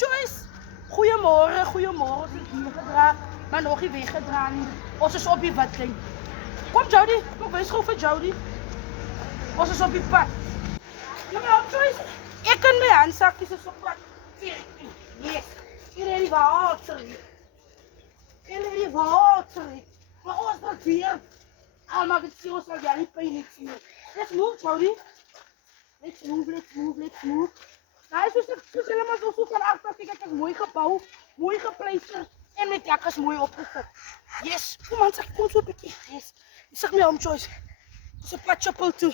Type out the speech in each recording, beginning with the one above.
Joyce. Goeiemorgen, goeiemorgen. Ons is hier gedra, maar nog niet weggedra nie. Ons is op die badlijn. Kom Jody, kom wees gauw vir Jody. Ons is op die pad. Ja, Joyce. Ik kan mijn handzakjes op pad. Yes. Hier is die water. Hier is die water. Maar ons dat weer. Allemaal het zien, ons zal jij niet pijn niet zien. Let's move, Jody. Let's move, let's move, let's move. Nou, soos helemaal zo van achter. Kijk, het is mooi gebouw, mooi gepleisterd. En met dak is mooi opgezet. Yes. Kom aan, zeg, kom zo een beetje. Yes. Zeg me om, Joyce. It's a patchapel too.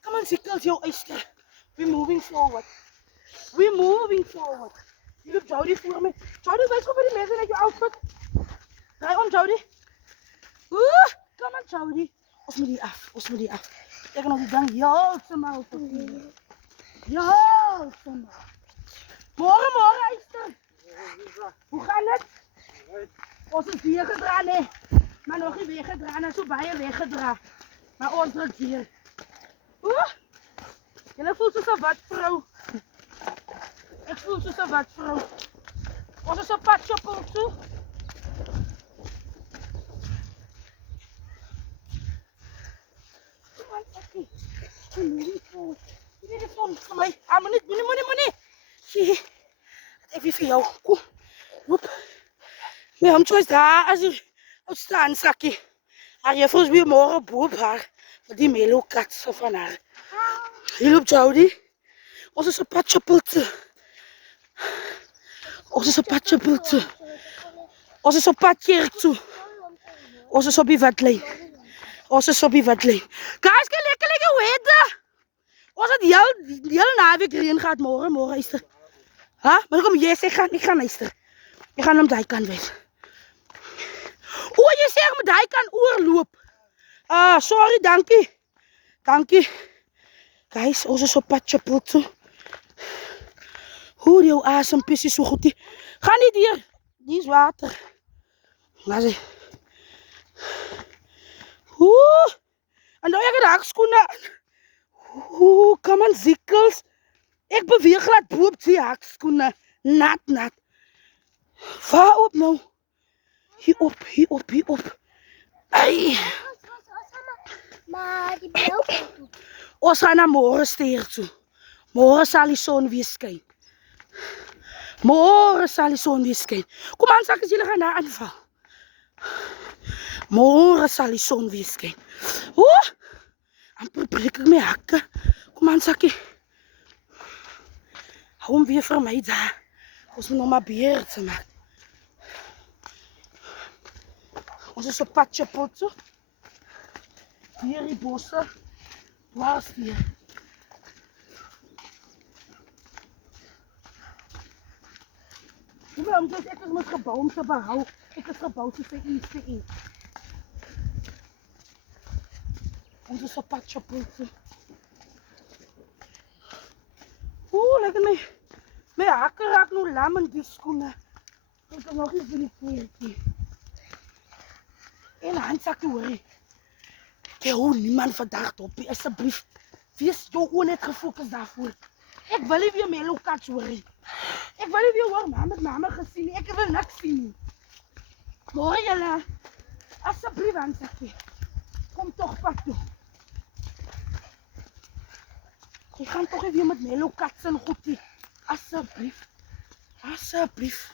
Come on, Zikkels, jou eister. We're moving forward. We're moving forward. Je loopt Jody voor me. Jody, wees gewoon bij die mensen uit je outfit. Draai om, Jody. Come on, Jody. Ons moet die af. Kijk nog die dang heeltemal verkeerd. Heeltemal. Morgen, eister. Hoe gaat het? Ons is hier gedraaid, hè. Maar nog niet weggedraaid, en zo baie weggedraaid. Maar ons drukt hier. Jullie voelt soos 'n wat vrou. Ek voel soos 'n wat vrou. Ons is op pad shopping toe. Kom aan, Sakkie. Hierdie foon vir my. Moenie. Zie. Even vir jou. Kom. Loop. My hom Joyce daar as jy uitstaan, Sakkie. Haar juffrou weer môre boop haar. Met die melokatse van haar. Hier loopt Jody. Ons is op pad shopping toe. Ons is op pad shopping toe. Ons is op pad kerk toe. Ons is op die watlijn. Guys, kijk lekker weather. Ons het heel naweek regen gehad morgen is er. Huh? Maar kom, yes, ik ga luister. Ik ga naar die kant wees. O, je zegt me die kan oorloop. Sorry, dankie. Guys, ons is op pad shopping toe. Hoe die asempjes zo goed. Ga niet hier. Die is water. Laat ze. En nou heb ik de hakskoenen. Kom aan, Zikkels. Ik beweeg glad boop die hakskoenen. Nat. Waar op nou? Hier op. Ai. Maar die blauw. Ons gaan naar morgen steer toe. Morgen zal die zon weer schijnen. Kom aan, zakken, jullie gaan daar aanvallen. Morgen zal die zon weer schijnen. Amper breek ik mijn hakken. Kom aan, zakkie. Hou hem weer voor mij daar. Ons moet nog maar beer te maken. Ons is op padje potje. Hier die bossen. Waar is die? Omdat ik is met gebouw om te behouden. Ik is gebouwd tussen iets. Ons is op padje potje. Lekker mijn hakken raakt nu lam in die schoenen. Ik heb nog iets in die keertje. En handzakje hoor. Kijk hoe niemand vandaag op. Alsjeblieft. Wees jou net gefocust daarvoor. Ik wil niet weer melokatje hoor. Ik wil niet weer hoor mama gezien. Ik wil niks zien. Hoor jullie? Alsjeblieft handzakje. Kom toch pad toe. Ik ga toch even met melokatje en goedie. Alsjeblieft.